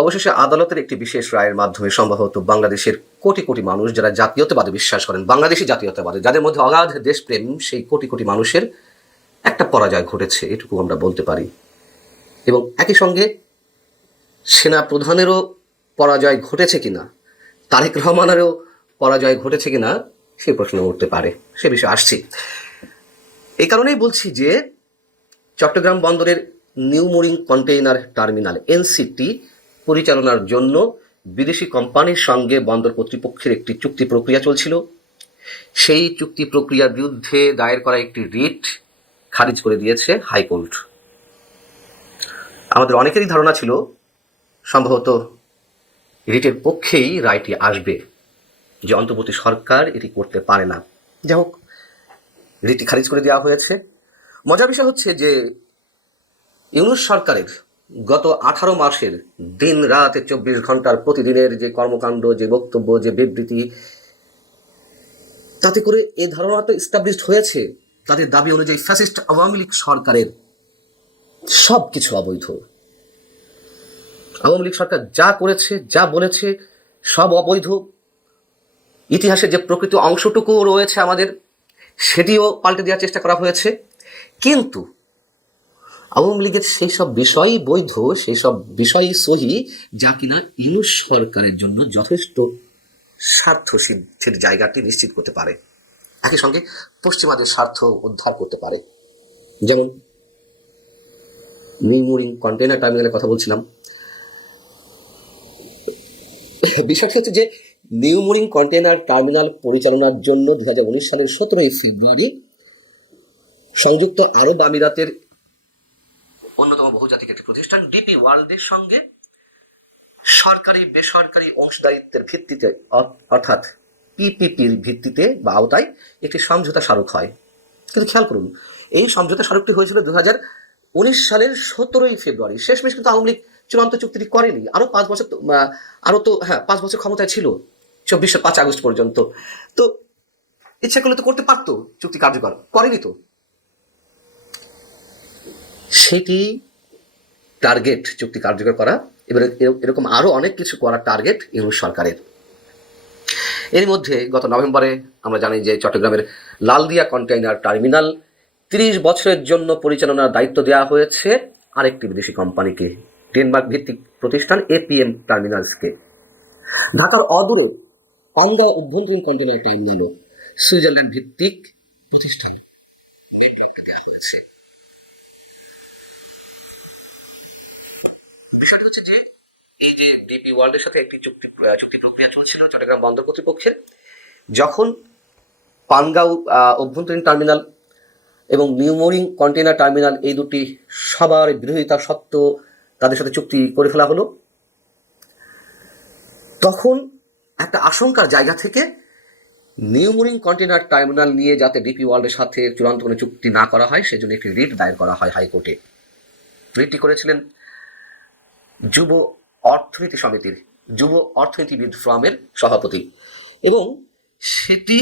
অবশেষে আদালতের একটি বিশেষ রায়ের মাধ্যমে সম্ভবত বাংলাদেশের কোটি কোটি মানুষ যারা জাতীয়তাবাদে বিশ্বাস করেন, বাংলাদেশি জাতীয়তাবাদে, যাদের মধ্যে অগাধ দেশপ্রেম, সেই কোটি কোটি মানুষের একটা পরাজয় ঘটেছে, এটুকু আমরা বলতে পারি। এবং একই সঙ্গে সেনা প্রধানেরও পরাজয় ঘটেছে কিনা, তারেক রহমানেরও পরাজয় ঘটেছে কিনা সে প্রশ্ন উঠতে পারে, সে বিষয়ে আসছি। এই কারণেই বলছি যে চট্টগ্রাম বন্দরের new mooring container terminal NCT পরিচালনার জন্য বিদেশি কোম্পানির সঙ্গে বন্দর কর্তৃপক্ষের একটি চুক্তি প্রক্রিয়া চলছিল। সেই চুক্তি প্রক্রিয়ার বিরুদ্ধে দায়ের করা একটি রিট খারিজ করে দিয়েছে হাইকোর্ট। আমাদের অনেকেরই ধারণা ছিল সম্ভবত রিটের পক্ষেই রায়টি আসবে, যে অন্তর্বর্তী সরকার এটি করতে পারে না। যাই হোক, রিটটি খারিজ করে দেওয়া হয়েছে। মজার বিষয় হচ্ছে যে ইউনূস সরকারের গত 18 মাসের দিন রাতে 24 ঘন্টার প্রতিদিনের যে কর্মকাণ্ড, যে বক্তব্য, যে বিবৃতি, তাতে করে এ ধারণাটা এস্টাবলিশড হয়েছে তাদের দাবি অনুযায়ী ফ্যাসিস্ট আওয়ামী লীগ সরকারের সব কিছু অবৈধ। আওয়ামী লীগ সরকার যা করেছে, যা বলেছে সব অবৈধ। ইতিহাসের যে প্রকৃত অংশটুকু রয়েছে আমাদের, সেটিও পাল্টে দেওয়ার চেষ্টা করা হয়েছে। কিন্তু আওয়ামী লীগের সেই সব বিষয়ই বৈধ, সেই সব বিষয়ই সহি, যা কিনা ইউনূস সরকারের জন্য যথেষ্ট স্বার্থ সিদ্ধির জায়গাটি নিশ্চিত করতে পারে, একই সঙ্গে পশ্চিমাদের স্বার্থ উদ্ধার করতে পারে। যেমন নিউ মুরিং কন্টেইনার টার্মিনালের কথা বলছিলাম। বিষয়টি হচ্ছে যে নিউ মুরিং কন্টেইনার টার্মিনাল পরিচালনার জন্য 2019 সালের 17 ফেব্রুয়ারি সংযুক্ত আরব আমিরাতের অন্যতম বহুজাতিক একটি প্রতিষ্ঠান ডিপি ওয়ার্ল্ডের সঙ্গে সরকারি বেসরকারি অংশদারিত্বের ভিত্তিতে, অর্থাৎ পিপিপির ভিত্তিতে বা আওতায় একটি সমঝোতা স্মারক হয়। কিন্তু খেয়াল করুন, এই সমঝোতা স্মারকটি হয়েছিল 2019 সালের 17 ফেব্রুয়ারি। শেষমেশ কিন্তু আওয়ামী লীগ চূড়ান্ত চুক্তিটি করেনি। আরো 5 বছর, হ্যাঁ 5 বছর ক্ষমতায় ছিল, 5 আগস্ট পর্যন্ত। তো ইচ্ছা করলে তো করতে পারতো, চুক্তি কার্যকর করেনি তো। সেটি টার্গেট চুক্তি কার্যকর করা, এবারে এরকম আরো অনেক কিছু করার টার্গেট ইউনূস সরকারের। এর মধ্যে গত নভেম্বরে আমরা জানি যে চট্টগ্রামের লালদিয়া কন্টেইনার টার্মিনাল 30 বছরের জন্য পরিচালনার দায়িত্ব দেওয়া হয়েছে আরেকটি বিদেশি কোম্পানিকে, ডেনমার্ক ভিত্তিক প্রতিষ্ঠান এপিএম টার্মিনালসকে। ঢাকার অদূরে পান্দা অভ্যন্তরীণ কন্টেইনার টার্মিনালও সুইজারল্যান্ড ভিত্তিক প্রতিষ্ঠান। বিষয়টি হচ্ছে যে এই যে ডিপি ওয়ার্ল্ডের সাথে একটি চুক্তি প্রক্রিয়া চলছিল চট্টগ্রাম বন্দর কর্তৃপক্ষের, যখন পানগাঁও অভ্যন্তরীণ টার্মিনাল এবং নিউ মুরিং কন্টেইনার টার্মিনাল এই দুটি সবার বিরোধিতা সত্ত্বেও তাদের সাথে চুক্তি করে ফেলা হলো, তখন একটা আশঙ্কার জায়গা থেকে নিউ মুরিং কন্টেইনার টার্মিনাল নিয়ে যাতে ডিপি ওয়ার্ল্ডের সাথে চূড়ান্ত কোনো চুক্তি না করা হয়, সেজন্য একটি রিট দায়ের করা হয় হাইকোর্টে। রিটটি করেছিলেন যুব অর্থনীতি সমিতির যুব অর্থনীতিবিদ ফোরামের সভাপতি, এবং সেটি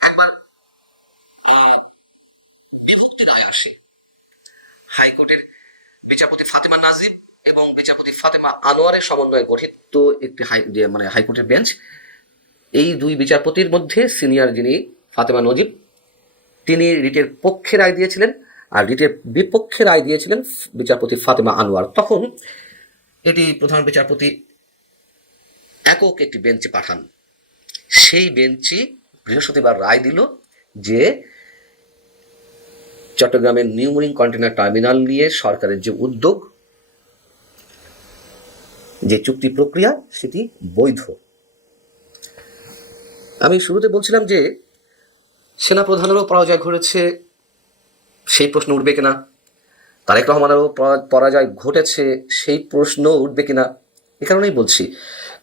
একবার বিভক্তি রায় আসে। হাইকোর্টের বিচারপতি ফাতেমা নাজিব এবং বিচারপতি ফাতেমা আনোয়ারের সমন্বয়ে গঠিত একটি হাইকোর্টের বেঞ্চ, এই দুই বিচারপতির মধ্যে সিনিয়র যিনি ফাতেমা নজিব, তিনি রিটের পক্ষে রায় দিয়েছিলেন, আর রিটের বিপক্ষে রায় দিয়েছিলেন বিচারপতি ফাতেমা আনোয়ার। তখন এটি প্রধান বিচারপতি একক একটি বেঞ্চে পাঠান। সেই বেঞ্চই বৃহস্পতিবার রায় দিল যে চট্টগ্রামের নিউ মুরিং কন্টেইনার টার্মিনাল নিয়ে সরকারের যে উদ্যোগ, যে চুক্তি প্রক্রিয়া, সেটি বৈধ। আমি শুরুতে বলছিলাম যে সেনাপ্রধানেরও পরাজয় ঘটেছে, সেই প্রশ্ন উঠবে কিনা, তারেক রহমানেরও পরাজয় ঘটেছে, সেই প্রশ্ন উঠবে কিনা। এ কারণেই বলছি,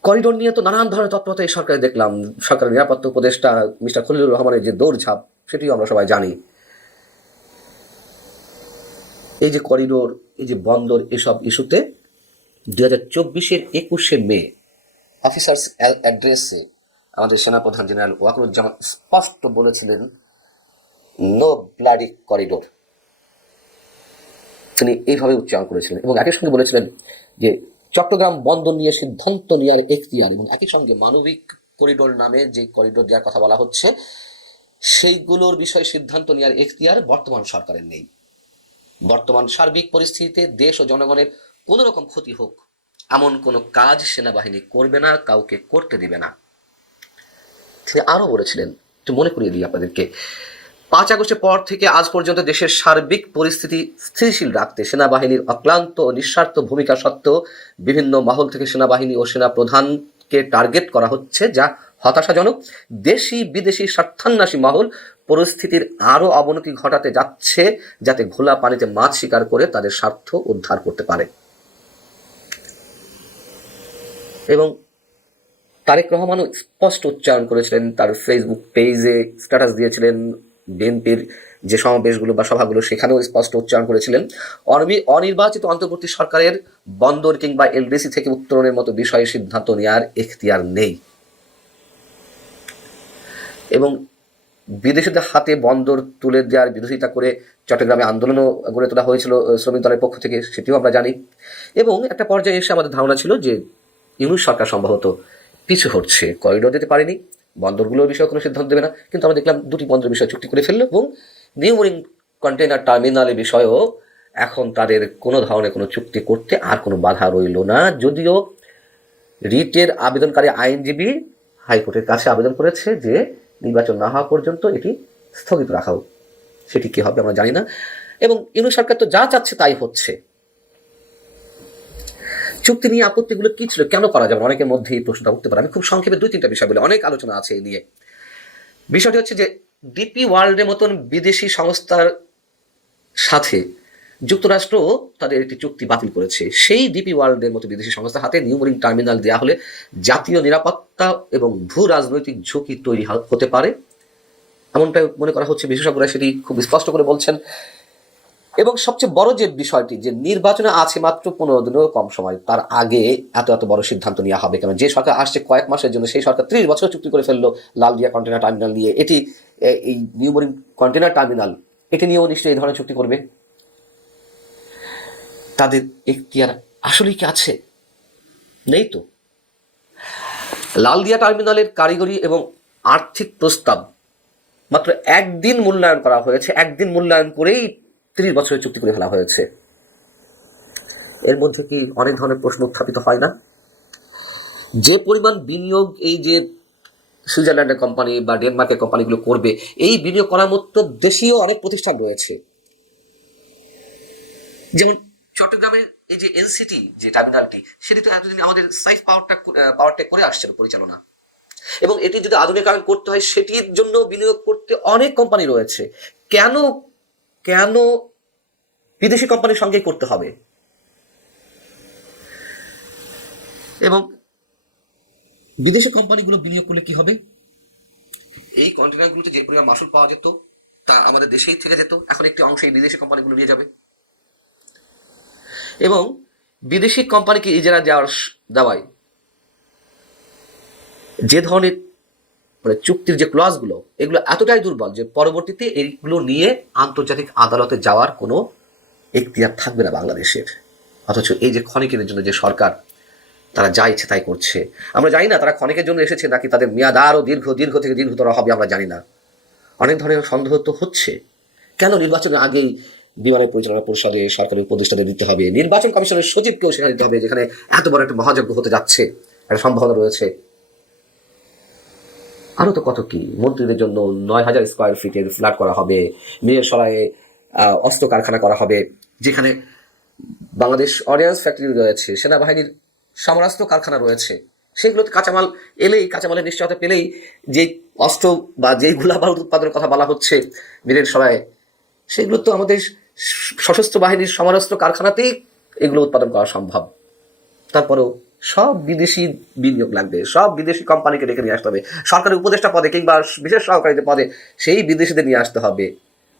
করিডোর নিয়ে তো নানান ধরনের তৎপরতা এই সরকারে দেখলাম। সরকারের নিরাপত্তা উপদেষ্টা মিস্টার খলিলুর রহমানের যে দৌড়ঝাঁপ, সেটিও আমরা সবাই জানি। এই যে করিডোর, এই যে বন্দর, এসব ইস্যুতে 2024-এর 21শে মে অফিসার্স অ্যাড্রেসে আমাদের সেনাপ্রধান জেনারেল ওয়াকারুজ্জামান স্পষ্ট বলেছিলেন, নো ব্লাডি করিডোর। তিনি এইভাবে উচ্চারণ করেছিলেন এবং একই সঙ্গে বলেছিলেন যে চট্টগ্রাম বন্দর নিয়ে সিদ্ধান্ত নেওয়ার এখতিয়ার এবং একই সঙ্গে মানবিক করিডোর নামে যে করিডোর দেওয়ার কথা বলা হচ্ছে সেইগুলোর বিষয়ে সিদ্ধান্ত নেওয়ার এখতিয়ার বর্তমান সরকারের নেই। বর্তমান সার্বিক পরিস্থিতিতে দেশ ও জনগণের কোনো রকম ক্ষতি হোক এমন কোনো কাজ সেনাবাহিনী করবে না, কাউকে করতে দিবে না। তিনি আরো বলেছিলেন, একটু মনে করিয়ে দিই আপনাদেরকে, 5 আগস্টের পর থেকে আজ পর্যন্ত দেশের সার্বিক পরিস্থিতি স্থিতিশীল রাখতে সেনাবাহিনীর অক্লান্ত ও নিঃস্বার্থ ভূমিকা সত্ত্বেও বিভিন্ন মহল থেকে সেনাবাহিনী ও সেনা প্রধানকে টার্গেট করা হচ্ছে, যা হতাশাজনক। দেশি বিদেশি স্বার্থান্বেষী মহল পরিস্থিতির আরো অবনতি ঘটাতে যাচ্ছে, যাতে ঘোলা পানিতে মাছ শিকার করে তাদের স্বার্থ উদ্ধার করতে পারে। এবং তারেক রহমানও স্পষ্ট উচ্চারণ করেছিলেন, তার ফেসবুক পেজে স্ট্যাটাস দিয়েছিলেন, বিএনপির যে সমাবেশগুলো বা সভাগুলো সেখানেও স্পষ্ট উচ্চারণ করেছিলেন, অনির্বাচিত অন্তর্বর্তী সরকারের বন্দর কিংবা এলডিসি থেকে উত্তরণের মতো বিষয়ে সিদ্ধান্ত নেওয়ার এখতিয়ার নেই। এবং বিদেশিদের হাতে বন্দর তুলে দেওয়ার বিরোধিতা করে চট্টগ্রামে আন্দোলনও গড়ে তোলা হয়েছিল শ্রমিক দলের পক্ষ থেকে, সেটিও আমরা জানি। এবং একটা পর্যায়ে এসে আমাদের ধারণা ছিল যে ইউনূস সরকার সম্ভবত পিছু হটছে, করিডোর দিতে পারেনি, বন্দরগুলোর বিষয়ে কোনো সিদ্ধান্ত দেবে না, কিন্তু আমরা দেখলাম 2টি বন্দর বিষয়ে চুক্তি করে ফেললো এবং নিউ মেরিন কন্টেইনার টার্মিনালের বিষয়েও এখন তাদের কোনো ধরনের কোনো চুক্তি করতে আর কোনো বাধা রইল না। যদিও রিটের আবেদনকারী আইনজীবী হাইকোর্টের কাছে আবেদন করেছে যে নির্বাচন না হওয়া পর্যন্ত এটি স্থগিত রাখা হোক, সেটি কি হবে আমরা জানি না। এবং ইউনূস সরকার তো যা চাচ্ছে তাই হচ্ছে। চুক্তি নিয়ে আপত্তিগুলো কি ছিল, কেন করা যাবে, অনেকের মধ্যে এই প্রশ্নটা উঠতে পারে। আমি খুব সংক্ষেপে 2-3টা বিষয় বলি, অনেক আলোচনা আছে এই নিয়ে। বিষয়টি হচ্ছে যে ডিপি ওয়ার্ল্ডের মতন বিদেশি সংস্থার সাথে যুক্তরাষ্ট্র তাদের একটি চুক্তি বাতিল করেছে। সেই ডিপি ওয়ার্ল্ডের মতো বিদেশি সংস্থার হাতে নিউ মেরিন টার্মিনাল দেওয়া হলে জাতীয় নিরাপত্তা এবং ভূ রাজনৈতিক ঝুঁকি তৈরি হতে পারে, এমনটাই মনে করা হচ্ছে। বিশেষজ্ঞরা সেটি খুব স্পষ্ট করে বলছেন। এবং সবচেয়ে বড় যে বিষয়টি, যে নির্বাচনে আছে মাত্র 15 দিনেরও কম সময়, তার আগে এত বড় সিদ্ধান্ত নেওয়া হবে কেন? যে সরকার আসছে কয়েক মাসের জন্য, সেই সরকার 30 বছর চুক্তি করে ফেললো লালদিয়া কন্টেনার টার্মিনাল নিয়ে। এটি এই নিউ মেরিন কন্টেনার টার্মিনাল, এটি নিয়েও নিশ্চয়ই এই ধরনের চুক্তি করবে। তাদের এখতিয়ার আসলেই কি আছে? নেই তো। লালদিয়া টার্মিনালের কারিগরি এবং আর্থিক প্রস্তাব মাত্র 1 দিন মূল্যায়ন করা হয়েছে, 1 দিন মূল্যায়ন করেই 30 বছরের চুক্তি করে ফেলা হয়েছে। এর মধ্যে কি অনেক ধরনের প্রশ্ন উত্থাপিত হয় না? যে পরিমাণ বিনিয়োগ এই যে সুইজারল্যান্ডের কোম্পানি বা ডেনমার্কের কোম্পানিগুলো করবে, এই বিনিয়োগ করার মতো দেশীয় অনেক প্রতিষ্ঠান রয়েছে। যেমন চট্টগ্রামের এই যে এনসিটি যে টার্মিনালটি, সেটি তো এতদিন আমাদের সাইফ পাওয়ারটেক করে আসছে পরিচালনা, এবং এটি যদি আধুনিকায়ন করতে হয় সেটির জন্য বিনিয়োগ করতে অনেক কোম্পানি রয়েছে। কেন কেন বিদেশি কোম্পানির সঙ্গে করতে হবে? এবং বিদেশি কোম্পানিগুলো বিনিয়োগ করলে কি হবে? এই কন্টেনারগুলোতে যে পরিমাণ মাসুল পাওয়া যেত তা আমাদের দেশেই থেকে যেত, এখন একটি অংশ এই বিদেশি কোম্পানিগুলো নিয়ে যাবে। এবং বিদেশি কোম্পানিকে ইজারা দেওয়ায় যে ধরনের মানে চুক্তির যে ক্লজগুলো, এগুলো এতটাই দুর্বল যে পরবর্তীতে এইগুলো নিয়ে আন্তর্জাতিক আদালতে যাওয়ার কোনো এখতিয়ার থাকবে না বাংলাদেশের। অথচ এই যে ক্ষণিকের জন্য যে সরকার, তারা যা ইচ্ছে তাই করছে। আমরা জানি না তারা ক্ষণিকের জন্য এসেছে নাকি তাদের মেয়াদ আরও দীর্ঘ থেকে দীর্ঘতর হবে, আমরা জানি না। অনেক ধরনের সন্দেহ তো হচ্ছে। কেন নির্বাচনের আগেই বিমানের পরিচালনা পরিষদে সরকারি উপদেষ্টাদের দিতে হবে, নির্বাচন কমিশনের সচিবকেও সেখানে দিতে হবে, যেখানে এত বড় একটা মহাযজ্ঞ হতে যাচ্ছে, একটা সম্ভাবনা রয়েছে। আরও তো কত কি, মন্ত্রীদের জন্য 9000 স্কোয়ার ফিটের ফ্ল্যাট করা হবে, মেয়ের সরায়ে অস্ত্র কারখানা করা হবে, যেখানে বাংলাদেশ অর্ডিন্যান্স ফ্যাক্টরি রয়েছে, সেনাবাহিনীর সমরাস্ত্র কারখানা রয়েছে। সেগুলোতে কাঁচামাল এলেই, কাঁচামালের নিশ্চয়তা পেলেই যেই অস্ত্র বা যেই গোলা বারুদ উৎপাদনের কথা বলা হচ্ছে বীরের সরায়ে, সেগুলো তো আমাদের সশস্ত্র বাহিনীর সমরাস্ত্র কারখানাতেই এগুলো উৎপাদন করা সম্ভব। তারপরেও সব বিদেশি বিনিয়োগ লাগবে, সব বিদেশি কোম্পানিকে ডেকে নিয়ে আসতে হবে, সরকারি উপদেষ্টা পদে কিংবা বিশেষ সহকারীদের পদে সেই বিদেশিদের নিয়ে আসতে হবে,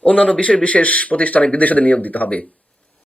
অন্যান্য বিশেষ প্রতিষ্ঠানে বিদেশিদের নিয়োগ দিতে হবে।